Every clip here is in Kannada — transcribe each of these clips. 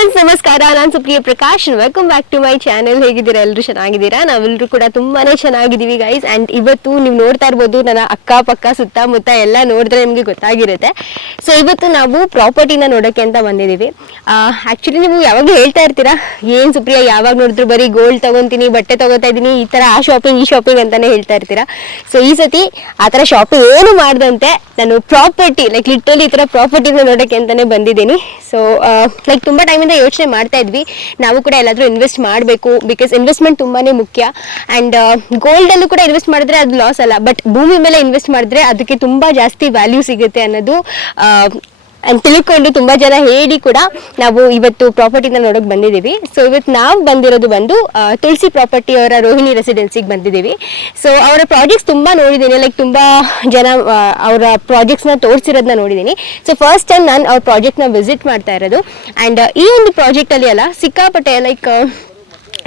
ಫ್ರೆಂಡ್ಸ್ ನಮಸ್ಕಾರ ನಾನು Supriya Prakash welcome back to my channel ಹೇಗಿದ್ದೀರಾ? ಎಲ್ಲರೂ ಚೆನ್ನಾಗಿದ್ದೀರಾ? ನಾವೆಲ್ಲರೂ ಕೂಡ ತುಂಬಾನೇ ಚೆನ್ನಾಗಿದ್ದೀವಿ ಗೈಸ್ ಅಂಡ್ ಇವತ್ತು ನೀವು ನೋಡ್ತಾ ಇರ್ಬೋದು, ನನ್ನ ಅಕ್ಕಪಕ್ಕ, ಸುತ್ತಮುತ್ತ ಎಲ್ಲ ನೋಡಿದ್ರೆ ನಿಮಗೆ ಗೊತ್ತಾಗಿರುತ್ತೆ. ಸೊ ಇವತ್ತು ನಾವು ಪ್ರಾಪರ್ಟಿನ ನೋಡೋಕ್ಕೆ ಅಂತ ಬಂದಿದ್ದೀವಿ. ಆ್ಯಕ್ಚುಲಿ ನೀವು ಯಾವಾಗ ಹೇಳ್ತಾ ಇರ್ತೀರಾ, ಏನು ಸುಪ್ರಿಯ, ಯಾವಾಗ ನೋಡಿದ್ರು ಬರೀ ಗೋಲ್ಡ್ ತಗೊಂತೀನಿ, ಬಟ್ಟೆ ತಗೋತಾ ಇದ್ದೀನಿ, ಈ ಥರ ಆ ಶಾಪಿಂಗ್ ಈ ಶಾಪಿಂಗ್ ಅಂತಾನೆ ಹೇಳ್ತಾ ಇರ್ತೀರಾ? ಸೊ ಈ ಸತಿ ಆ ಥರ ಶಾಪಿಂಗ್ ಏನು ಮಾಡ್ದಂತೆ ನಾನು ಪ್ರಾಪರ್ಟಿ ಲೈಕ್ ಲಿಟ್ರಲಿ ಈ ಥರ ಪ್ರಾಪರ್ಟಿನ ನೋಡೋಕ್ಕೆ ಅಂತಾನೆ ಬಂದಿದ್ದೀನಿ. ಸೊ ಲೈಕ್ ತುಂಬ ಟೈಮಿಂದ ಯೋಚನೆ ಮಾಡ್ತಾ ಇದ್ವಿ. ನಾವು ಕೂಡ ಎಲ್ಲಾದರೂ ಇನ್ವೆಸ್ಟ್ ಮಾಡಬೇಕು ಬಿಕಾಸ್ ಇನ್ವೆಸ್ಟ್ಮೆಂಟ್ ತುಂಬಾನೇ ಮುಖ್ಯ. ಆ್ಯಂಡ್ ಗೋಲ್ಡಲ್ಲೂ ಕೂಡ ಇನ್ವೆಸ್ಟ್ ಮಾಡಿದ್ರೆ ಅದು ಲಾಸ್ ಅಲ್ಲ ಬಟ್ ಭೂಮಿ ಮೇಲೆ ಇನ್ವೆಸ್ಟ್ ಮಾಡಿದ್ರೆ ಅದಕ್ಕೆ ತುಂಬಾ ಜಾಸ್ತಿ ವ್ಯಾಲ್ಯೂ ಸಿಗುತ್ತೆ ಅನ್ನೋದು ಅಂತ ತಿಳ್ಕೊಂಡು ತುಂಬಾ ಜನ ಹೇಳಿ ಕೂಡ ನಾವು ಇವತ್ತು ಪ್ರಾಪರ್ಟಿನ ನೋಡಕ್ ಬಂದಿದ್ದೀವಿ. ಸೊ ಇವತ್ತು ನಾವು ಬಂದಿರೋದು ಬಂದು ತುಳಸಿ ಪ್ರಾಪರ್ಟಿ ಅವರ ರೋಹಿಣಿ ರೆಸಿಡೆನ್ಸಿಗೆ ಬಂದಿದ್ದೀವಿ. ಸೊ ಅವರ ಪ್ರಾಜೆಕ್ಟ್ಸ್ ತುಂಬಾ ನೋಡಿದ್ದೀನಿ. ಲೈಕ್ ತುಂಬಾ ಜನ ಅವರ ಪ್ರಾಜೆಕ್ಟ್ಸ್ನ ತೋರಿಸಿರೋದನ್ನ ನೋಡಿದ್ದೀನಿ. ಸೊ ಫಸ್ಟ್ ಟೈಮ್ ನಾನು ಅವ್ರ ಪ್ರಾಜೆಕ್ಟ್ನ ವಿಸಿಟ್ ಮಾಡ್ತಾ ಇರೋದು. ಆ್ಯಂಡ್ ಈ ಒಂದು ಪ್ರಾಜೆಕ್ಟಲ್ಲಿ ಅಲ್ಲ ಸಿಕ್ಕಾಪಟ್ಟೆ ಲೈಕ್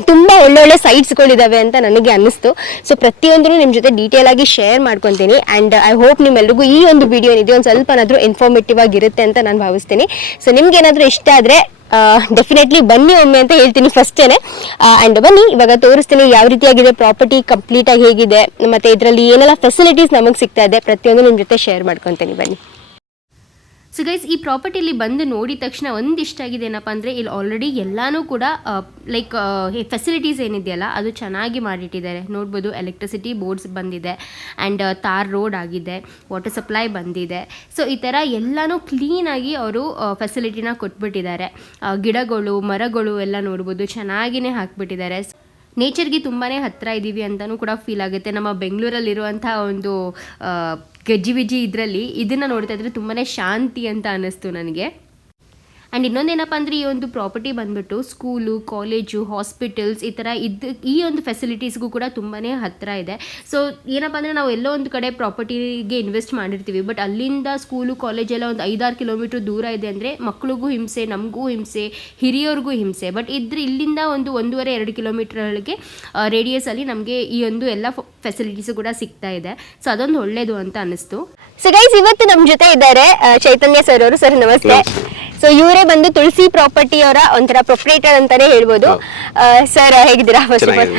ತುಂಬಾ ಒಳ್ಳೊಳ್ಳೆ ಸೈಟ್ಸ್ಗಳಿದಾವೆ ಅಂತ ನನಗೆ ಅನ್ನಿಸ್ತು. ಸೊ ಪ್ರತಿಯೊಂದನ್ನು ನಿಮ್ಮ ಜೊತೆ ಡೀಟೇಲ್ ಆಗಿ ಶೇರ್ ಮಾಡ್ಕೊತೀನಿ. ಆ್ಯಂಡ್ ಐ ಹೋಪ್ ನಿಮ್ಮೆಲ್ರಿಗೂ ಈ ಒಂದು ವಿಡಿಯೋ ಏನಿದೆ, ಒಂದು ಸ್ವಲ್ಪನಾದ್ರೂ ಇನ್ಫಾರ್ಮೇಟಿವ್ ಆಗಿರುತ್ತೆ ಅಂತ ನಾನು ಭಾವಿಸ್ತೀನಿ. ಸೊ ನಿಮ್ಗೆ ಏನಾದರೂ ಇಷ್ಟ ಆದರೆ ಡೆಫಿನೆಟ್ಲಿ ಬನ್ನಿ ಒಮ್ಮೆ ಅಂತ ಹೇಳ್ತೀನಿ ಫಸ್ಟೇನೆ. ಆ್ಯಂಡ್ ಬನ್ನಿ, ಇವಾಗ ತೋರಿಸ್ತೀನಿ ಯಾವ ರೀತಿಯಾಗಿದೆ ಪ್ರಾಪರ್ಟಿ ಕಂಪ್ಲೀಟ್ ಆಗಿ ಹೇಗಿದೆ, ಮತ್ತೆ ಇದರಲ್ಲಿ ಏನೆಲ್ಲ ಫೆಸಿಲಿಟೀಸ್ ನಮಗೆ ಸಿಗ್ತಾ ಇದೆ, ಪ್ರತಿಯೊಂದು ನಿಮ್ಮ ಜೊತೆ ಶೇರ್ ಮಾಡ್ಕೊತೀನಿ. ಬನ್ನಿ. ಸೊ ಗೈಸ್ ಈ ಪ್ರಾಪರ್ಟಿಲಿ ಬಂದು ನೋಡಿದ ತಕ್ಷಣ ಒಂದಿಷ್ಟ ಆಗಿದೆ ಏನಪ್ಪ ಅಂದರೆ ಇಲ್ಲಿ ಆಲ್ರೆಡಿ ಎಲ್ಲನೂ ಕೂಡ ಲೈಕ್ ಫೆಸಿಲಿಟೀಸ್ ಏನಿದೆಯಲ್ಲ, ಅದು ಚೆನ್ನಾಗಿ ಮಾಡಿಟ್ಟಿದ್ದಾರೆ. ನೋಡ್ಬೋದು ಎಲೆಕ್ಟ್ರಿಸಿಟಿ ಬೋರ್ಡ್ಸ್ ಬಂದಿದೆ ಆ್ಯಂಡ್ ತಾರ್ ರೋಡ್ ಆಗಿದೆ ವಾಟರ್ ಸಪ್ಲೈ ಬಂದಿದೆ. ಸೊ ಈ ಥರ ಎಲ್ಲನೂ ಕ್ಲೀನಾಗಿ ಅವರು ಫೆಸಿಲಿಟಿನ ಕೊಟ್ಬಿಟ್ಟಿದ್ದಾರೆ. ಗಿಡಗಳು, ಮರಗಳು ಎಲ್ಲ ನೋಡ್ಬೋದು, ಚೆನ್ನಾಗಿನೇ ಹಾಕ್ಬಿಟ್ಟಿದ್ದಾರೆ. ನೇಚರ್ಗೆ ತುಂಬಾ ಹತ್ತಿರ ಇದ್ದೀವಿ ಅಂತಲೂ ಕೂಡ ಫೀಲ್ ಆಗುತ್ತೆ. ನಮ್ಮ ಬೆಂಗಳೂರಲ್ಲಿರುವಂಥ ಒಂದು ಆ, ಗಜ್ಜಿಬಿಜಿ ಇದರಲ್ಲಿ ಇದನ್ನು ನೋಡ್ತಾ ಇದ್ರೆ ತುಂಬಾ ಶಾಂತಿ ಅಂತ ಅನ್ನಿಸ್ತು ನನಗೆ. ಆ್ಯಂಡ್ ಇನ್ನೊಂದೇನಪ್ಪ ಅಂದರೆ ಈ ಒಂದು ಪ್ರಾಪರ್ಟಿ ಬಂದ್ಬಿಟ್ಟು ಸ್ಕೂಲು ಕಾಲೇಜು ಹಾಸ್ಪಿಟಲ್ಸ್ ಈ ಥರ ಇದು ಈ ಒಂದು ಫೆಸಿಲಿಟೀಸ್ಗೂ ಕೂಡ ತುಂಬಾ ಹತ್ತಿರ ಇದೆ. ಸೊ ಏನಪ್ಪ ಅಂದರೆ ನಾವು ಎಲ್ಲೋ ಒಂದು ಕಡೆ ಪ್ರಾಪರ್ಟಿಗೆ ಇನ್ವೆಸ್ಟ್ ಮಾಡಿರ್ತೀವಿ. ಬಟ್ ಅಲ್ಲಿಂದ ಸ್ಕೂಲು ಕಾಲೇಜ್ ಎಲ್ಲ ಒಂದು ಐದಾರು ಕಿಲೋಮೀಟ್ರ್ ದೂರ ಇದೆ ಅಂದರೆ ಮಕ್ಕಳಿಗೂ ಹಿಂಸೆ ನಮಗೂ ಹಿಂಸೆ ಹಿರಿಯರಿಗೂ ಹಿಂಸೆ. ಬಟ್ ಇದ್ರ ಇಲ್ಲಿಂದ ಒಂದು ಒಂದೂವರೆ ಎರಡು ಕಿಲೋಮೀಟ್ರ್ಗಳಿಗೆ ರೇಡಿಯಸಲ್ಲಿ ನಮಗೆ ಈ ಒಂದು ಎಲ್ಲ ಫೆಸಿಲಿಟೀಸು ಕೂಡ ಸಿಗ್ತಾ ಇದೆ. ಸೊ ಅದೊಂದು ಒಳ್ಳೇದು ಅಂತ ಅನ್ನಿಸ್ತು. ಸೊ ಗೈಸ್ ಇವತ್ತು ನಮ್ಮ ಜೊತೆ ಇದ್ದಾರೆ ಚೈತನ್ಯ ಸರ್ ಅವರು. ಸರ್ ನಮಸ್ತೆ. ಸೊ ಇವರೇ ಬಂದು ತುಳಸಿ ಪ್ರಾಪರ್ಟಿ ಅವರ ಒಂಥರ ಪ್ರೊಪ್ರೇಟರ್ ಅಂತಾನೆ ಹೇಳ್ಬೋದು. ಸರ್ ಹೇಗಿದ್ದೀರಾ? First of all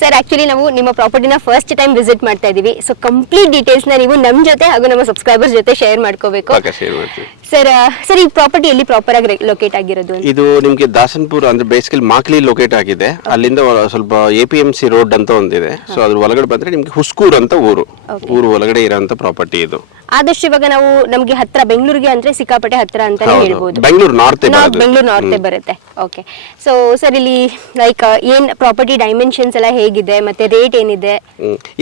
sir actually ನಾವು ನಿಮ್ಮ ಪ್ರಾಪರ್ಟಿನ ಫಸ್ಟ್ ಟೈಮ್ ವಿಸಿಟ್ ಮಾಡ್ತಾ ಇದೀವಿ. ಸೊ ಕಂಪ್ಲೀಟ್ ಡೀಟೇಲ್ಸ್ನ ನೀವು ನಮ್ಮ ಜೊತೆ ಹಾಗೂ ನಮ್ಮ ಸಬ್ಸ್ಕ್ರೈಬರ್ಸ್ ಜೊತೆ ಶೇರ್ ಮಾಡ್ಕೋಬೇಕು. ಸರ್ ಸರ್ ಈ ಪ್ರಾಪರ್ಟಿ ಎಲ್ಲಿ ಪ್ರಾಪರ್ ಆಗಿ ಲೊಕೇಟ್ ಆಗಿರೋದು? ಇದು ನಿಮಗೆ ದಾಸನ್ಪುರ ಅಂದ್ರೆ ಬೇಸಿಕಲಿ ಮಾಕ್ಲಿ ಲೊಕೇಟ್ ಆಗಿದೆ. ಅಲ್ಲಿಂದ ಸ್ವಲ್ಪ A P M C road ಅಂತ ಒಂದಿದೆ. ಸೊ ಅದ್ರ ಒಳಗಡೆ ಬಂದ್ರೆ ನಿಮ್ಗೆ ಹುಸ್ಕೂರ್ ಅಂತ ಊರು. ಊರು ಒಳಗಡೆ ಇರೋಂಥ ಪ್ರಾಪರ್ಟಿ ಇದು. ಆದಷ್ಟು ಇವಾಗ ನಾವು ನಮ್ಗೆ ಹತ್ರ ಬೆಂಗಳೂರಿಗೆ ಅಂದ್ರೆ ಸಿಕ್ಕಾಪಟ್ಟೆ ಹತ್ರ ಅಂತ. ಹೇಳ್ಬೋದು. Bengaluru north north Bengaluru north ಬರುತ್ತೆ. ಓಕೆ ಸೊ ಸರ್ ಇಲ್ಲಿ ಲೈಕ್ ಏನ್ ಪ್ರಾಪರ್ಟಿ ಡೈಮೆನ್ಷನ್ಸ್ ಎಲ್ಲ ಹೇಗಿದೆ ಮತ್ತೆ ರೇಟ್ ಏನಿದೆ?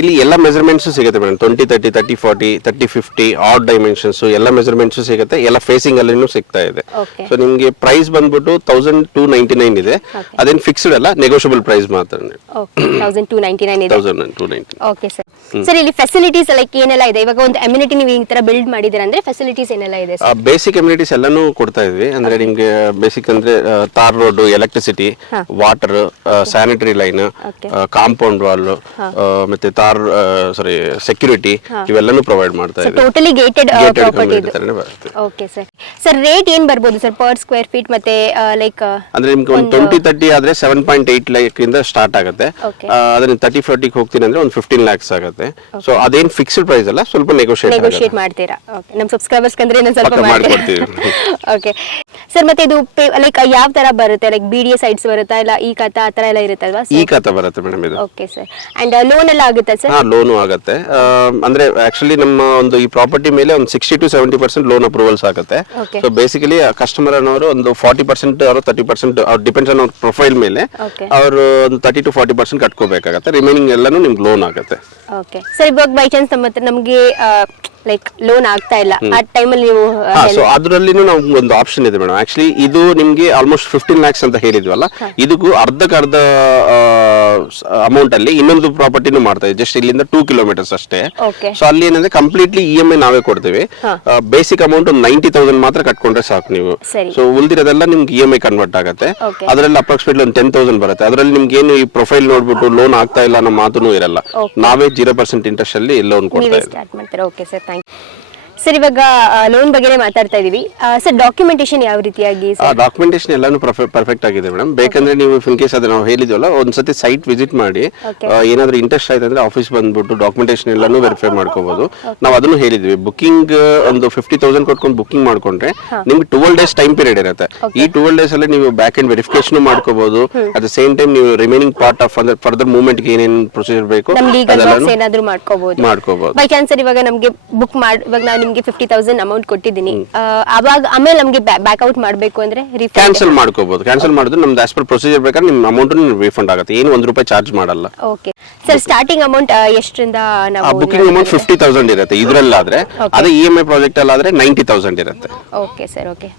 ಇಲ್ಲಿ ಎಲ್ಲ ಮೆಜರ್ಮೆಂಟ್ಸ್ ಸಿಗುತ್ತೆ madam. Twenty thirty thirty forty thirty fifty odd dimensions ಎಲ್ಲ ಮೆಜರ್ಮೆಂಟ್ಸ್ ಸಿಗುತ್ತೆ. ಎಲ್ಲ ಫೇಸಿಂಗ್ ಅಲ್ಲಿನೂ ಸಿಗ್ತಾ ಇದೆ. ಸೊ ನಿಮ್ಗೆ ಪ್ರೈಸ್ ಬಂದ್ಬಿಟ್ಟು ತೌಸಂಡ್ ಟೂ ನೈಂಟಿ ನೈನ್ ಇದೆ ಅದೇನು ಫಿಕ್ಸ್ಡ್ ಅಲ್ಲ ನೆಗೋಷಿಯಬಲ್ ಪ್ರೈಸ್ ಮಾತ್ರ okay thousand two ninety nine ಇದೆ thousand two ninety okay sir sir ಇಲ್ಲಿ ಫೆಸಿಲಿಟೀಸ್ ಲೈಕ್ ಏನೆಲ್ಲ ಇದೆ? ಇವಾಗ ಒಂದು ಅಮ್ಯುನಿಟಿ ನೀವು ಈ ತರ ಬಿಲ್ಡ್ ಮಾಡಿದ್ದೀರಾ ಅಂದ್ರೆ ಫೆಸಿಲಿಟೀಸ್ ಏನೆಲ್ಲ ಇದೆ ಸರ್ ಬೇಸಿಕ್ ಅಮ್ಯುನಿಟೀಸ್ ಎಲ್ಲಾನು ಕೊಡ್ತಾ ಇದ್ವಿ. ಅಂದ್ರೆ ನಿಮ್ಗೆ ಬೇಸಿಕ್ ಅಂದ್ರೆ tar road electricity water sanitary line compound wall ಮತ್ತೆ ತಾರ್ ಸಾರಿ ಸೆಕ್ಯೂರಿಟಿ ಇವೆಲ್ಲಾನು ಪ್ರೊವೈಡ್ ಮಾಡ್ತಾ ಇದೆ ಇದ್ವಿ ಟೋಟಲಿ ಗೇಟೆಡ್ ಪ್ರಾಪರ್ಟಿ ಬರುತ್ತೆ. ಓಕೆ ಸರ್ ಸರ್ ರೇಟ್ ಏನ್ ಬರ್ಬೋದು ಸರ್ ಪರ್ ಸ್ಕ್ವೇರ್ ಫೀಟ್ ಮತ್ತೆ ಲೈಕ್ ಅಂದ್ರೆ ನಿಮ್ಗೆ ಒಂದು ಟ್ವೆಂಟಿ ತರ್ಟಿ ಆದ್ರೆ ಸೆವೆನ್ ಪಾಯಿಂಟ್ ಏಟ್ ಲ್ಯಾಕ್ ಇಂದ ಸ್ಟಾರ್ಟ್ ಆಗುತ್ತೆ. ಅದನ್ನ ತರ್ಟಿ ಫಾರ್ಟಿಗೆ ಹೋಗ್ತೀನಿ ಅಂದ್ರೆ ಒಂದು ಫಿಫ್ಟೀನ್ ಲ್ಯಾಕ್ಸ್ ಆಗುತ್ತೆ. ಸೊ ಅದೇನ್ ಫಿಕ್ಸ್ಡ್ ಪ್ರೈಸ್ ಅಲ್ಲ ಸ್ವಲ್ಪ ನೆಗೋಷಿಯೇಟ್ ನೆಗೋಷಿಯೇಟ್ ಮಾಡ್ತೀರಾ? ಓಕೆ ನಮ್ಮ ಸಬ್ಸ್ಕ್ರೈಬರ್ಸ್ ಅಂದ್ರೆ ಇನ್ನೊಂದು ಸ್ವಲ್ಪ ಮಾಡ್ಕೊಡ್ತೀವಿ. ಓಕೆ ಸರ್ ಮತ್ತೆ ಇದು ಲೈಕ್ ಯಾವ ತರ ಬರುತ್ತೆ? ಲೈಕ್ ಬಿ ಡಿ ಬರುತ್ತಾ? ಇಲ್ಲ ಈ ಕಥಾ ಆ ತರ ಎಲ್ಲ ಇರುತ್ತಲ್ವಾ ಈ ಕಥಾ ಬರುತ್ತೆ ಮೇಡಮ್ ಇದು. ಓಕೆ ಸರ್ ಅಂಡ್ ಲೋನ್ ಎಲ್ಲ ಆಗುತ್ತಾ ಸರ್ ಹಾ ಲೋನು ಆಗುತ್ತೆ. ಅಂದ್ರೆ ಆಕ್ಚುಲಿ ನಮ್ಮ ಒಂದು ಈ ಪ್ರಾಪರ್ಟಿ ಮೇಲೆ ಒಂದು sixty to seventy percent loan approvals ಆಗುತ್ತೆ Okay. ಸೊ ಬೇಸಿಕಲಿ ಕಸ್ಟಮರ್ ಅನ್ನೋರು ಒಂದು ಫಾರ್ಟಿ ಪರ್ಸೆಂಟ್ ಅವರು ತರ್ಟಿ ಪರ್ಸೆಂಟ್ ಡಿಪೆಂಡ್ಸ್ ಆನ್ ಅವ್ರ ಪ್ರೊಫೈಲ್ ಮೇಲೆ. ಅವರು ಒಂದು ತರ್ಟಿ ಟು ಫಾರ್ಟಿ ಪರ್ಸೆಂಟ್ ಕಟ್ಕೋಬೇಕಾಗತ್ತೆ ರಿಮೈನಿಂಗ್ ಎಲ್ಲಾನು ನಿಮ್ಗೆ ಲೋನ್ ಆಗುತ್ತೆ ಓಕೆ ಸರ್ ಇವಾಗ ಬೈ ಚಾನ್ಸ್ ನಮ್ಮ ಹತ್ರ ನಮಗೆ ಲೈಕ್ ಲೋನ್ ಆಗ್ತಾ ಇಲ್ಲ. ಆ ಟೈಮಲ್ಲಿ ನೀವು ಹಾ ಸೊ ಅದರಲ್ಲಿನೂ ನಾವು ಒಂದು ಆಪ್ಷನ್ ಇದೆ ಮೇಡಮ್ ಆಕ್ಚುಲಿ ಇದು ನಿಮಗೆ ಆಲ್ಮೋಸ್ಟ್ ಫಿಫ್ಟೀನ್ ಲ್ಯಾಕ್ಸ್ ಅಂತ ಹೇಳಿದ್ವಲ್ಲ ಇದಕ್ಕೂ ಅರ್ಧಕ್ಕರ್ಧ ಅಮೌಂಟ್ ಅಲ್ಲಿ ಇನ್ನೊಂದು ಪ್ರಾಪರ್ಟಿನೂ ಮಾಡ್ತಾ ಇದೆ. ಜಸ್ಟ್ ಇಲ್ಲಿಂದ ಟೂ ಕಿಲೋಮೀಟರ್ಸ್ ಅಷ್ಟೇ. Okay. ಸೊ ಅಲ್ಲಿ ಏನಂದ್ರೆ ಕಂಪ್ಲೀಟ್ಲಿ ಇ ಎಂ ಐ ನಾವೇ ಕೊಡ್ತೀವಿ. ಬೇಸಿಕ್ ಅಮೌಂಟ್ ಒಂದು ನೈಂಟಿ ತೌಸಂಡ್ ಮಾತ್ರ ಕಟ್ಕೊಂಡ್ರೆ ಸಾಕು ನೀವು. ಸರಿ. ಸೊ ಉಳಿದಿರೋದೆಲ್ಲ ನಿಮ್ಗೆ ಇ ಎಂ ಐ ಕನ್ವರ್ಟ್ ಆಗುತ್ತೆ. Okay. ಅದರಲ್ಲಿ ಅಪ್ರಾಕ್ಸಿಮೇಟ್ಲಿ ಒಂದು ಟೆನ್ ತೌಸಂಡ್ ಬರುತ್ತೆ. ಅದರಲ್ಲಿ ನಿಮ್ಗೆ ಏನು ಈ ಪ್ರೊಫೈಲ್ ನೋಡ್ಬಿಟ್ಟು ಲೋನ್ ಆಗ್ತಾ ಇಲ್ಲ ಅನ್ನೋ ಮಾತೂ ಇರಲ್ಲ. Okay. ನಾವೇ ಜೀರೋ ಪರ್ಸೆಂಟ್ ಇಂಟ್ರೆಸ್ಟ್ ಅಲ್ಲಿ ಲೋನ್ ಕೊಡ್ತಾ ನೀವೇ ಇದ್ದೀವಿ ಸ್ಟಾರ್ಟ್ ಮಾಡ್ತೀರಾ? Okay sir thank morning. Sir ಇವಾಗ ಲೋನ್ ಬಗ್ಗೆ ಮಾತಾಡ್ತಾ ಇದೀವಿ. ಸರ್ ಡಾಕ್ಯುಮೆಂಟೇಶನ್ ಯಾವ ರೀತಿಯಾಗಿ ಡಾಕ್ಯುಮೆಂಟೇಶನ್ ಎಲ್ಲಾನು ಪರ್ಫೆಕ್ಟ್ ಆಗಿದೆ ಮೇಡಮ್ ಬೇಕಂದ್ರೆ ನೀವು ಇನ್ ಕೇಸ್ ಅದನ್ನ ನಾವು ಹೇಳಿದ್ವಲ್ಲ ಒಂದ್ಸತಿ ಸೈಟ್ ವಿಸಿಟ್ ಮಾಡಿ. ಏನಾದ್ರೂ ಇಂಟ್ರೆಸ್ಟ್ ಆಯ್ತು ಅಂದ್ರೆ ಆಫೀಸ್ ಬಂದ್ಬಿಟ್ಟು ಡಾಕ್ಯುಮೆಂಟೇಶನ್ ಎಲ್ಲಾನು ವೆರಿಫೈ ಮಾಡ್ಕೋಬಹುದು ನಾವು ಅದನ್ನು ಹೇಳಿದ್ವಿ. ಬುಕಿಂಗ್ ಒಂದು ಫಿಫ್ಟಿ ತೌಸಂಡ್ ಕೊಟ್ಕೊಂಡು ಬುಕಿಂಗ್ ಮಾಡ್ಕೊಂಡ್ರೆ ನಿಮ್ಗೆ ಟ್ವೆಲ್ ಡೇಸ್ ಟೈಮ್ ಪೀರಿಯಡ್ ಇರುತ್ತೆ. ಈ ಟ್ವೆಲ್ ಡೇಸ್ ಅಲ್ಲಿ ನೀವು ಬ್ಯಾಕ್ ಅಂಡ್ ವೆರಿಫಿಕೇಶನ್ ಮಾಡ್ಕೋಬಹುದು ಅಟ್ ದ ಸೇಮ್ ಟೈಮ್ ನೀವು ರಿಮೈನಿಂಗ್ ಪಾರ್ಟ್ ಆಫ್ ಅಂದ್ರೆ ಫರ್ದರ್ ಮೂವ್ಮೆಂಟ್ ಏನೇನು ಪ್ರೊಸೀಜರ್ ಬೇಕು ಮಾಡ್ಕೋಬಹುದು ಮಾಡ್ಕೋಬಹುದು ಬೈ ಚಾನ್ಸ್ ಇವಾಗ ನಮಗೆ ಬುಕ್ ಮಾಡಿ ಇವಾಗ ನಾನು ನಿಮ್ಗೆ ಫಿಫ್ಟಿ ತೌಸಂಡ್ ಅಮೌಂಟ್ ಕೊಟ್ಟಿದ್ದೀನಿ. ಅವಾಗ ಆಮೇಲೆ ನಮ್ಗೆ ಬ್ಯಾಕ್ ಔಟ್ ಮಾಡಬೇಕು ಅಂದ್ರೆ ಕ್ಯಾನ್ಸಲ್ ಮಾಡ್ಕೋಬಹುದು ಕ್ಯಾನ್ಸಲ್ ಮಾಡಿದ್ರೆ ನಮ್ದು ಆಸ್ ಪರ್ ಪ್ರೊಸೀಜರ್ ಬೇಕಾದ್ರೆ ನಿಮ್ಮ ಅಮೌಂಟ್ ರೀಫಂಡ್ ಆಗುತ್ತೆ. ಏನು ಒಂದು ರೂಪಾಯಿ ಚಾರ್ಜ್ ಮಾಡಲ್ಲ. ಓಕೆ ಸರ್ ಸ್ಟಾರ್ಟಿಂಗ್ ಅಮೌಂಟ್ ಎಷ್ಟರಿಂದ ನಾವು ಬುಕಿಂಗ್ ಅಮೌಂಟ್ ಫಿಫ್ಟಿ ತೌಸಂಡ್ ಇರುತ್ತೆ. ಇದ್ರಲ್ಲಾದ್ರೆ ಅದೇ ಇ ಎಂ ಐ ಪ್ರಾಜೆಕ್ಟ್ ಅಲ್ಲಾದ್ರೆ ನೈಂಟಿ ತೌಸಂಡ್ ಇರುತ್ತೆ. Okay sir okay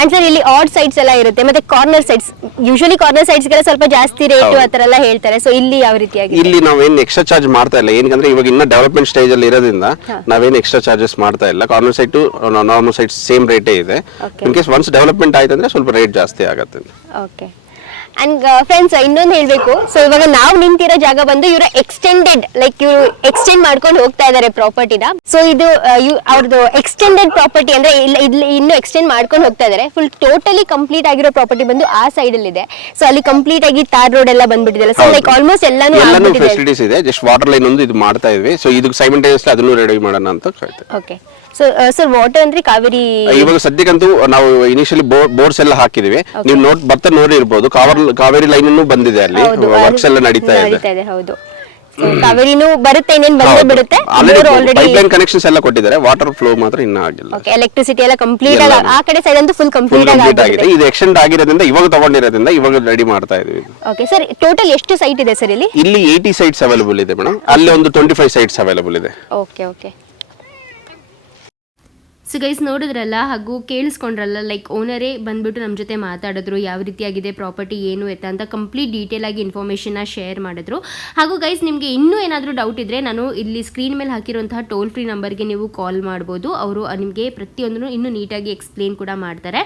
and sir ಇಲ್ಲಿ ಆಡ್ ಸೈಡ್ಸ್ ಎಲ್ಲ ಇರುತ್ತೆ. ಮತ್ತೆ ಕಾರ್ನರ್ ಸೈಡ್ಸ್ ಯೂಶಲಿ ಕಾರ್ನರ್ ಸೈಡ್ಸ್ಗೆಲ್ಲ ಸ್ವಲ್ಪ ಜಾಸ್ತಿ ರೇಟ್. ಆ ಥರ ಎಲ್ಲ ಹೇಳ್ತಾರೆ. ಸೊ ಇಲ್ಲಿ ಯಾವ ರೀತಿಯಾಗಿ ಇಲ್ಲಿ ನಾವೇನು ಎಕ್ಸ್ಟ್ರಾ ಚಾರ್ಜ್ ಮಾಡ್ತಾ ಇಲ್ಲ. ಏನಂದ್ರೆ ಇವಾಗ ಇನ್ನ ಡೆವಲಪ್ಮೆಂಟ್ ಸ್ಟೇಜ್ ಅಲ್ಲಿ ಇರೋದ್ರಿಂದ ನಾವೇನು ಎಕ್ಸ್ಟ್ರಾ ಚಾರ್ಜಸ್ ಮಾಡ್ತಾ ಇಲ್ಲ corner site normal site same ರೇಟೇ ಇದೆ. ಇನ್ ಕೇಸ್ ಒನ್ಸ್ ಡೆವಲಪ್ಮೆಂಟ್ ಆಯ್ತು ಅಂದ್ರೆ ಸ್ವಲ್ಪ ರೇಟ್ ಜಾಸ್ತಿ ಆಗುತ್ತೆ. ಓಕೆ ಅಂಡ್ ಫ್ರೆಂಡ್ಸ್ ಇನ್ನೊಂದು ಹೇಳಬೇಕು. ಸೊ ಇವಾಗ ನಾವು ನಿಂತಿರೋ ಜಾಗ ಬಂದು ಇವರ ಎಕ್ಸ್ಟೆಂಡೆಡ್ ಲೈಕ್ ಇವರು ಎಕ್ಸ್ಟೆಂಡ್ ಮಾಡ್ಕೊಂಡು ಹೋಗ್ತಾ ಇದ್ದಾರೆ ಪ್ರಾಪರ್ಟಿನ ಸೊ ಇದು ಅವ್ರದ್ದು ಎಕ್ಸ್ಟೆಂಡೆಡ್ ಪ್ರಾಪರ್ಟಿ ಅಂದ್ರೆ ಇಲ್ಲ ಇನ್ನು ಎಕ್ಸ್ಟೆಂಡ್ ಮಾಡ್ಕೊಂಡು ಹೋಗ್ತಾ ಇದ್ದಾರೆ ಫುಲ್ ಟೋಟಲಿ ಕಂಪ್ಲೀಟ್ ಆಗಿರೋ ಪ್ರಾಪರ್ಟಿ ಬಂದು ಆ ಸೈಡ್ ಅಲ್ಲಿ ಇದೆ ಸೊ ಅಲ್ಲಿ ಕಂಪ್ಲೀಟ್ ಆಗಿ ತಾರ್ ರೋಡ್ ಎಲ್ಲ ಬಂದ್ಬಿಟ್ಟಿದೆ ಸೊ ಲೈಕ್ ಆಲ್ಮೋಸ್ಟ್ ಎಲ್ಲಾನು ಎಲ್ಲಾನು ಫೆಸಿಲಿಟೀಸ್ ಇದೆ. ಜಸ್ಟ್ ವಾಟರ್ ಲೈನ್ ಒಂದು ಇದು ಮಾಡ್ತಾ ಇದ್ವಿ. ಸೊ ಇದಕ್ಕೆ ಸೈಮಂಟೇನಿಯಸ್ಲಿ ಅದನ್ನು ರೆಡಿ ಮಾಡೋಣ ಅಂತ ಓಕೆ ಸೊ ಸರ್ ವಾಟರ್ ಅಂದ್ರೆ ಕಾವೇರಿ ಇವಾಗ ಸದ್ಯಕ್ಕಂತೂ ನಾವು ಇನಿಷಿಯಲಿ ಬೋರ್ಡ್ಸ್ ಎಲ್ಲ ಹಾಕಿದೀವಿ. ನೀವು ನೋಟ್ ಬರ್ತಾ ನೋಡಿ ಇರ್ಬೋದು ಕಾವೇರಿ ಲೈನ್ ಬಂದಿದೆ ಅಲ್ಲಿ. ವರ್ಕ್ಸ್ ಎಲ್ಲ ನಡೀತಾ ಇದೆ. ಹೌದು. ಕಾವೇರಿನೂ ಬರುತ್ತೆ ಇನ್ನೇನ್ ಬಂದೇ ಬಿಡುತ್ತೆ? ಆಲ್ರೆಡಿ ಪೈಪ್ ಲೈನ್ ಕನೆಕ್ಷನ್ಸ್ ಎಲ್ಲ ಕೊಟ್ಟಿದ್ದಾರೆ. ವಾಟರ್ ಫ್ಲೋ ಮಾತ್ರ ಇನ್ನ ಆಗಿಲ್ಲ. ಎಲೆಕ್ಟ್ರಿಸಿಟಿ ಎಲ್ಲ ಕಂಪ್ಲೀಟ್ ಆಗಿ ಆ ಕಡೆ ಸೈಡ್ ಅಂತೂ ಫುಲ್ ಕಂಪ್ಲೀಟ್ ಆಗಿದೆ. ಇದು ಎಕ್ಸ್ಟೆಂಡ್ ಆಗಿರೋದ್ರಿಂದ ಇವಾಗ ತಗೊಂಡಿರೋದ್ರಿಂದ ಇವಾಗ ರೆಡಿ ಮಾಡ್ತಾ ಇದೀವಿ. ಓಕೆ ಸರ್ ಟೋಟಲ್ ಎಷ್ಟು ಸೈಟ್ ಇದೆ ಸರ್ ಇಲ್ಲಿ? ಇಲ್ಲಿ ಏಯ್ಟಿ ಸೈಟ್ಸ್ ಅವೈಲೇಬಲ್ ಇದೆ ಮೇಡಮ್ ಅಲ್ಲಿ ಒಂದು ಟ್ವೆಂಟಿ ಫೈವ್ ಸೈಟ್ಸ್ ಅವೈಲೇಬಲ್ ಇದೆ. ಓಕೆ ಓಕೆ ಸೊ ಗೈಸ್ ನೋಡಿದ್ರಲ್ಲ, ಹಾಗೂ ಕೇಳಿಸ್ಕೊಂಡ್ರಲ್ಲ ಲೈಕ್ ಓನರೇ ಬಂದ್ಬಿಟ್ಟು ನಮ್ಮ ಜೊತೆ ಮಾತಾಡಿದ್ರು, ಯಾವ ರೀತಿಯಾಗಿದೆ ಪ್ರಾಪರ್ಟಿ ಏನು ಎತ್ತ ಅಂತ ಕಂಪ್ಲೀಟ್ ಡೀಟೇಲ್ ಆಗಿ ಇನ್ಫಾರ್ಮೇಷನ್ನ ಶೇರ್ ಮಾಡಿದ್ರು. ಹಾಗೂ ಗೈಸ್ ನಿಮಗೆ ಇನ್ನೂ ಏನಾದರೂ ಡೌಟ್ ಇದ್ದರೆ ನಾನು ಇಲ್ಲಿ ಸ್ಕ್ರೀನ್ ಮೇಲೆ ಹಾಕಿರುವಂತಹ ಟೋಲ್ ಫ್ರೀ ನಂಬರ್ಗೆ ನೀವು ಕಾಲ್ ಮಾಡ್ಬೋದು. ಅವರು ನಿಮಗೆ ಪ್ರತಿಯೊಂದನ್ನು ಇನ್ನೂ ನೀಟಾಗಿ ಎಕ್ಸ್ಪ್ಲೇನ್ ಕೂಡ ಮಾಡ್ತಾರೆ.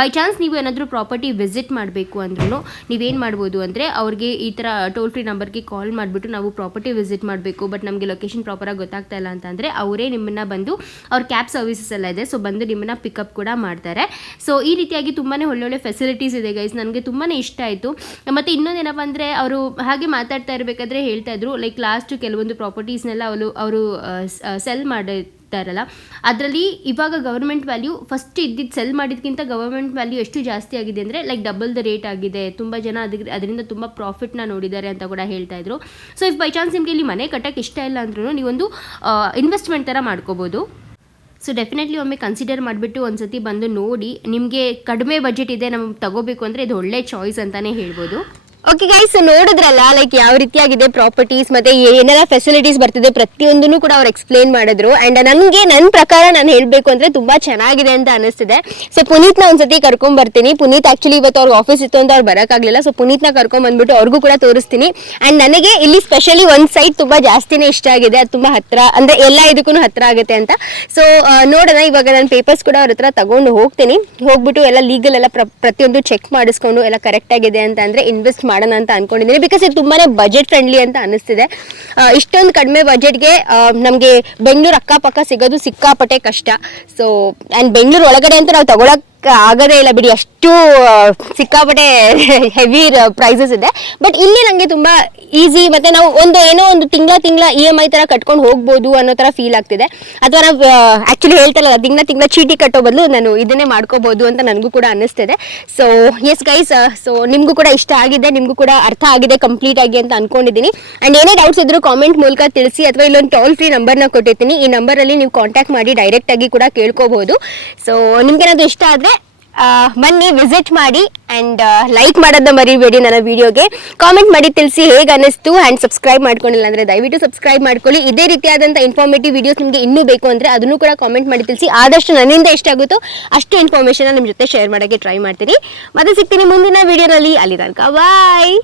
ಬೈ ಚಾನ್ಸ್ ನೀವು ಏನಾದರೂ ಪ್ರಾಪರ್ಟಿ ವಿಸಿಟ್ ಮಾಡಬೇಕು ಅಂದ್ರೂ ನೀವೇನು ಮಾಡ್ಬೋದು ಅಂದರೆ, ಅವ್ರಿಗೆ ಈ ಥರ ಟೋಲ್ ಫ್ರೀ ನಂಬರ್ಗೆ ಕಾಲ್ ಮಾಡಿಬಿಟ್ಟು ನಾವು ಪ್ರಾಪರ್ಟಿ ವಿಸಿಟ್ ಮಾಡಬೇಕು. ಬಟ್ ನಮಗೆ ಲೊಕೇಶನ್ ಪ್ರಾಪರಾಗಿ ಗೊತ್ತಾಗ್ತಾ ಇಲ್ಲ ಅಂತಂದರೆ ಅವರೇ ನಿಮ್ಮನ್ನು ಬಂದು ಅವ್ರ ಕ್ಯಾಬ್ ಸರ್ವಿಸಸ್ ಎಲ್ಲ ಇದೆ. ಸೊ ಬಂದು ನಿಮ್ಮನ್ನ ಪಿಕಪ್ ಕೂಡ ಮಾಡ್ತಾರೆ. ಸೊ ಈ ರೀತಿಯಾಗಿ ತುಂಬಾ ಒಳ್ಳೊಳ್ಳೆ ಫೆಸಿಲಿಟೀಸ್ ಇದೆ ಗೈಸ್ ನನಗೆ ತುಂಬಾ ಇಷ್ಟ ಆಯಿತು. ಮತ್ತು ಇನ್ನೊಂದೇನಪ್ಪ ಅಂದರೆ, ಅವರು ಹಾಗೆ ಮಾತಾಡ್ತಾ ಇರಬೇಕಾದ್ರೆ ಹೇಳ್ತಾ ಇದ್ರು. ಲೈಕ್ ಲಾಸ್ಟ್ ಕೆಲವೊಂದು ಪ್ರಾಪರ್ಟೀಸ್ನೆಲ್ಲ ಅವರು ಅವರು ಸೆಲ್ ಮಾಡಿರ್ತಾರಲ್ಲ. ಅದರಲ್ಲಿ ಇವಾಗ ಗೌರ್ಮೆಂಟ್ ವ್ಯಾಲ್ಯೂ ಫಸ್ಟ್ ಇದ್ದಿದ್ದು ಸೆಲ್ ಮಾಡಿದ್ಕಿಂತ ಗವರ್ಮೆಂಟ್ ವ್ಯಾಲ್ಯೂ ಎಷ್ಟು ಜಾಸ್ತಿ ಆಗಿದೆ ಅಂದರೆ ಲೈಕ್ ಡಬಲ್ ದ ರೇಟ್ ಆಗಿದೆ. ತುಂಬ ಜನ ಅದಕ್ಕೆ ಅದರಿಂದ ತುಂಬ ಪ್ರಾಫಿಟ್ನ ನೋಡಿದ್ದಾರೆ ಅಂತ ಕೂಡ ಹೇಳ್ತಾ ಇದ್ರು. ಸೊ ಇಫ್ ಬೈ ಚಾನ್ಸ್ ನಿಮಗೆ ಇಲ್ಲಿ ಮನೆ ಕಟ್ಟಕ್ಕೆ ಇಷ್ಟ ಇಲ್ಲ ಅಂದ್ರೂ ನೀವೊಂದು ಇನ್ವೆಸ್ಟ್ಮೆಂಟ್ ಥರ ಮಾಡ್ಕೋಬೋದು. ಸೊ ಡೆಫಿನೆಟ್ಲಿ ಒಮ್ಮೆ ಕನ್ಸಿಡರ್ ಮಾಡಿಬಿಟ್ಟು ಒಂದ್ಸತಿ ಬಂದು ನೋಡಿ, ನಿಮಗೆ ಕಡಿಮೆ ಬಜೆಟ್ ಇದೆ, ನಮ್ಗೆ ತಗೋಬೇಕು ಅಂದರೆ ಇದು ಒಳ್ಳೆ ಚಾಯ್ಸ್ ಅಂತಲೇ ಹೇಳ್ಬೋದು. ಓಕೆ ಗೈಸ್ ನೋಡಿದ್ರಲ್ಲ ಲೈಕ್ ಯಾವ ರೀತಿಯಾಗಿದೆ ಪ್ರಾಪರ್ಟೀಸ್ ಮತ್ತೆ ಏನೆಲ್ಲ ಫೆಸಿಲಿಟೀಸ್ ಬರ್ತಿದೆ ಪ್ರತಿಯೊಂದನ್ನು ಕೂಡ ಅವ್ರು ಎಕ್ಸ್ಪ್ಲೇನ್ ಮಾಡಿದ್ರು. ಅಂಡ್ ನನಗೆ ನನ್ನ ಪ್ರಕಾರ ನಾನು ಹೇಳಬೇಕು ಅಂದ್ರೆ ತುಂಬಾ ಚೆನ್ನಾಗಿದೆ ಅಂತ ಅನಿಸ್ತಿದೆ ಸೊ ಪುನೀತ್ನ ಒಂದ್ಸತಿ ಕರ್ಕೊಂಡ್ ಬರ್ತೀನಿ. ಪುನೀತ್ ಆಕ್ಚುಲಿ ಇವತ್ತು ಅವ್ರ ಆಫೀಸ್ ಇತ್ತು ಅಂತ ಅವ್ರು ಬರೋಕ್ಕಾಗಲಿಲ್ಲ ಸೊ ಪುನೀತ್ನ ಕರ್ಕೊಂಡ್ ಬಂದ್ಬಿಟ್ಟು ಅವ್ರಿಗೂ ಕೂಡ ತೋರಿಸ್ತೀನಿ. ಅಂಡ್ ನನಗೆ ಇಲ್ಲಿ ಸ್ಪೆಷಲಿ ಒಂದು ಸೈಡ್ ತುಂಬಾ ಜಾಸ್ತಿನೇ ಇಷ್ಟ ಆಗಿದೆ. ಅದು ತುಂಬಾ ಹತ್ರ, ಅಂದ್ರೆ ಎಲ್ಲ ಇದಕ್ಕೂ ಹತ್ರ ಆಗುತ್ತೆ ಅಂತ. ಸೊ ನೋಡೋಣ, ಇವಾಗ ನಾನು ಪೇಪರ್ಸ್ ಕೂಡ ಅವ್ರ ಹತ್ರ ತಗೊಂಡು ಹೋಗ್ತೀನಿ. ಹೋಗ್ಬಿಟ್ಟು ಎಲ್ಲ ಲೀಗಲ್ ಎಲ್ಲ ಪ್ರ- ಪ್ರತಿಯೊಂದು ಚೆಕ್ ಮಾಡಿಸ್ಕೊಂಡು ಎಲ್ಲ ಕರೆಕ್ಟ್ ಆಗಿದೆ ಅಂತ ಅಂದ್ರೆ ಇನ್ವೆಸ್ಟ್ ಮಾಡೋಣ ಅಂತ ಅನ್ಕೊಂಡಿದ್ದೀನಿ. ಬಿಕಾಸ್ ಇದು ತುಂಬಾನೇ ಬಜೆಟ್ ಫ್ರೆಂಡ್ಲಿ ಅಂತ ಅನಿಸ್ತಿದೆ ಇಷ್ಟೊಂದು ಕಡಿಮೆ ಬಜೆಟ್ಗೆ ನಮಗೆ ಬೆಂಗಳೂರು ಅಕ್ಕಪಕ್ಕ ಸಿಗೋದು ಸಿಕ್ಕಾಪಟ್ಟೆ ಕಷ್ಟ. ಸೊ ಆ್ಯಂಡ್ ಬೆಂಗಳೂರು ಒಳಗಡೆ ಅಂತ ನಾವು ತಗೊಳಕ್ ಆಗದೇ ಇಲ್ಲ ಬಿಡಿ, ಅಷ್ಟು ಸಿಕ್ಕಾಪಟ್ಟೆ ಹೆವಿ ಪ್ರೈಸಸ್ ಇದೆ. ಬಟ್ ಇಲ್ಲಿ ನನಗೆ ತುಂಬಾ ಈಸಿ ಮತ್ತೆ ನಾವು ಒಂದು ಏನೋ ಒಂದು ತಿಂಗಳ ತಿಂಗಳ ಇ ಎಂ ಐ ತರ ಕಟ್ಕೊಂಡು ಹೋಗ್ಬೋದು ಅನ್ನೋ ತರ ಫೀಲ್ ಆಗ್ತಿದೆ. ಅಥವಾ ನಾವು ಆಕ್ಚುಲಿ ಹೇಳ್ತಾರಲ್ಲ ತಿಂಗಳ ತಿಂಗಳ ಚೀಟಿ ಕಟ್ಟೋ ಬದಲು ನಾನು ಇದನ್ನೇ ಮಾಡ್ಕೋಬಹುದು ಅಂತ ನನಗೂ ಕೂಡ ಅನ್ನಿಸ್ತಿದೆ. ಸೊ ಎಸ್ ಗೈಸ್ ಸೊ ನಿಮಗೂ ಕೂಡ ಇಷ್ಟ ಆಗಿದೆ, ನಿಮಗೂ ಕೂಡ ಅರ್ಥ ಆಗಿದೆ ಕಂಪ್ಲೀಟ್ ಆಗಿ ಅಂತ ಅನ್ಕೊಂಡಿದ್ದೀನಿ ಅಂಡ್ ಏನೇ ಡೌಟ್ಸ್ ಇದ್ರು ಕಾಮೆಂಟ್ ಮೂಲಕ ತಿಳಿಸಿ, ಅಥವಾ ಇಲ್ಲೊಂದು ಟೋಲ್ ಫ್ರೀ ನಂಬರ್ನ ಕೊಟ್ಟಿರ್ತೀನಿ. ಈ ನಂಬರಲ್ಲಿ ನೀವು ಕಾಂಟ್ಯಾಕ್ಟ್ ಮಾಡಿ ಡೈರೆಕ್ಟ್ ಆಗಿ ಕೂಡ ಕೇಳ್ಕೋಬಹುದು ಸೊ ನಿಮ್ಗೇನಾದ್ರು ಇಷ್ಟ ಆದ್ರೆ ಬನ್ನಿ ವಿಸಿಟ್ ಮಾಡಿ ಅಂಡ್ ಲೈಕ್ ಮಾಡೋದನ್ನ ಮರಿಬೇಡಿ ನನ್ನ ವಿಡಿಯೋಗೆ ಕಾಮೆಂಟ್ ಮಾಡಿ, ತಿಳಿಸಿ ಹೇಗೆ ಅನ್ನಿಸ್ತು ಆ್ಯಂಡ್ ಸಬ್ಸ್ಕ್ರೈಬ್ ಮಾಡ್ಕೊಂಡಿಲ್ಲ ಅಂದರೆ ದಯವಿಟ್ಟು ಸಬ್ಸ್ಕ್ರೈಬ್ ಮಾಡ್ಕೊಳ್ಳಿ. ಇದೇ ರೀತಿಯಾದಂಥ ಇನ್ಫಾರ್ಮೇಟಿವ್ ವೀಡಿಯೋಸ್ ನಿಮಗೆ ಇನ್ನೂ ಬೇಕು ಅಂದರೆ ಅದನ್ನು ಕೂಡ ಕಾಮೆಂಟ್ ಮಾಡಿ, ತಿಳಿಸಿ. ಆದಷ್ಟು ನನ್ನಿಂದ ಎಷ್ಟಾಗುತ್ತೋ ಅಷ್ಟು ಇನ್ಫಾರ್ಮೇಷನ್ನ ನಿಮ್ಮ ಜೊತೆ ಶೇರ್ ಮಾಡೋಕ್ಕೆ ಟ್ರೈ ಮಾಡ್ತೀನಿ. ಮತ್ತೆ ಸಿಗ್ತೀನಿ ಮುಂದಿನ ವೀಡಿಯೋನಲ್ಲಿ ಅಲ್ಲಿ ತನಕ ಬಾಯ್